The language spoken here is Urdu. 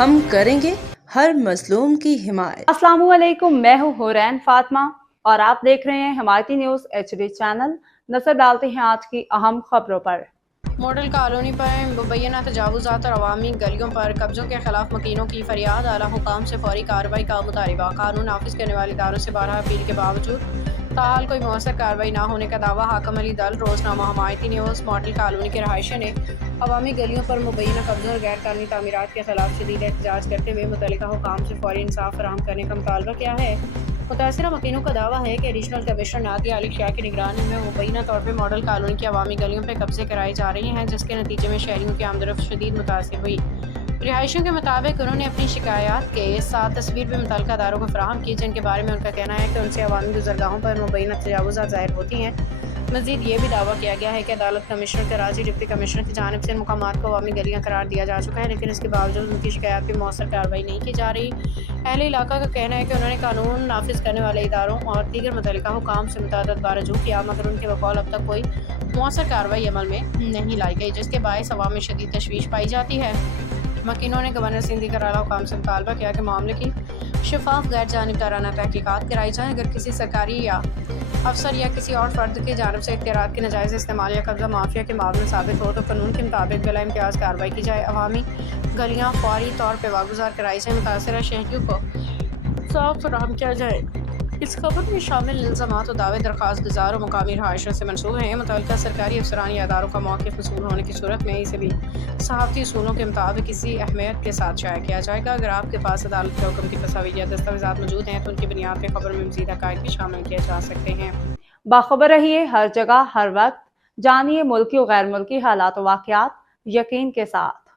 ہم کریں گے ہر مظلوم کی حمایت۔ السلام علیکم، میں ہوں حورین فاطمہ اور آپ دیکھ رہے ہیں حمایتی نیوز HD چینل۔ نظر ڈالتے ہیں آج کی اہم خبروں پر۔ ماڈل کالونی پر مبینہ تجاوزات اور عوامی گلیوں پر قبضوں کے خلاف مکینوں کی فریاد، اعلیٰ حکام سے فوری کارروائی کا مطالبہ۔ قانون نافذ کرنے والے اداروں سے بارہا اپیل کے باوجود تاحال کوئی مؤثر کارروائی نہ ہونے کا دعویٰ۔ حاکم علی دل، روزنامہ حمایتی نیوز۔ ماڈل کالونی کے رہائشیوں نے عوامی گلیوں پر مبینہ قبضوں اور غیر قانونی تعمیرات کے خلاف شدید احتجاج کرتے ہوئے متعلقہ حکام سے فوری انصاف فراہم کرنے کا مطالبہ کیا ہے۔ متاثرہ مکینوں کا دعویٰ ہے کہ additional commissioner Nadia Ali Shah کی نگرانی میں مبینہ طور پر ماڈل کالونی کی عوامی گلیوں پر قبضے کرائے جا رہے ہیں، جس کے نتیجے میں شہریوں کی آمد و رفت شدید متاثر ہوئی۔ رہائشیوں کے مطابق انہوں نے اپنی شکایات کے ساتھ تصویر بھی متعلقہ اداروں کو فراہم کی، جن کے بارے میں ان کا کہنا ہے کہ ان سے عوامی گزرگاہوں پر مبینہ تجاوزات ظاہر ہوتی ہیں۔ مزید یہ بھی دعویٰ کیا گیا ہے کہ عدالت کمشنر کراچی، ڈپٹی کمشنر کی جانب سے ان مقامات کو عوامی گلیاں قرار دیا جا چکا ہے، لیکن اس کے باوجود ان کی شکایات پہ مؤثر کارروائی نہیں کی جا رہی۔ اہل علاقہ کا کہنا ہے کہ انہوں نے قانون نافذ کرنے والے اداروں اور دیگر متعلقہ حکام سے متعدد بار رجوع کیا، مگر ان کے بقول اب تک کوئی مؤثر کارروائی عمل میں نہیں لائی گئی، جس کے باعث عوام میں شدید تشویش پائی جاتی ہے۔ مکینوں نے گورنر سندھ دیگر اعلیٰ حکام سے مطالبہ کیا کہ معاملے کی شفاف غیر جانبدارانہ تحقیقات کرائی جائیں۔ اگر کسی سرکاری یا افسر یا کسی اور فرد کی جانب سے اختیارات کے ناجائز استعمال یا قبضہ مافیا کے معاملے ثابت ہو تو قانون کے مطابق بلا امتیاز کارروائی کی جائے، عوامی گلیاں فوری طور پر واگزار کرائی جائیں، متاثرہ شہریوں کو انصاف فراہم کیا جائے۔ اس خبر میں شامل الزامات و دعوے درخواست گزار اور مقامی رہائشیوں سے منسوب ہیں۔ متعلقہ سرکاری افسران یا اداروں کا موقف موصول ہونے کی صورت میں اسے بھی صحافتی اصولوں کے مطابق اسی اہمیت کے ساتھ شائع کیا جائے گا۔ اگر آپ کے پاس عدالت کے حکم کی تصاویر یا دستاویزات موجود ہیں تو ان کی بنیاد پہ خبر میں مزید حقائق بھی شامل کیے جا سکتے ہیں۔ باخبر رہیے ہر جگہ ہر وقت، جانیے ملکی و غیر ملکی حالات و واقعات یقین کے ساتھ۔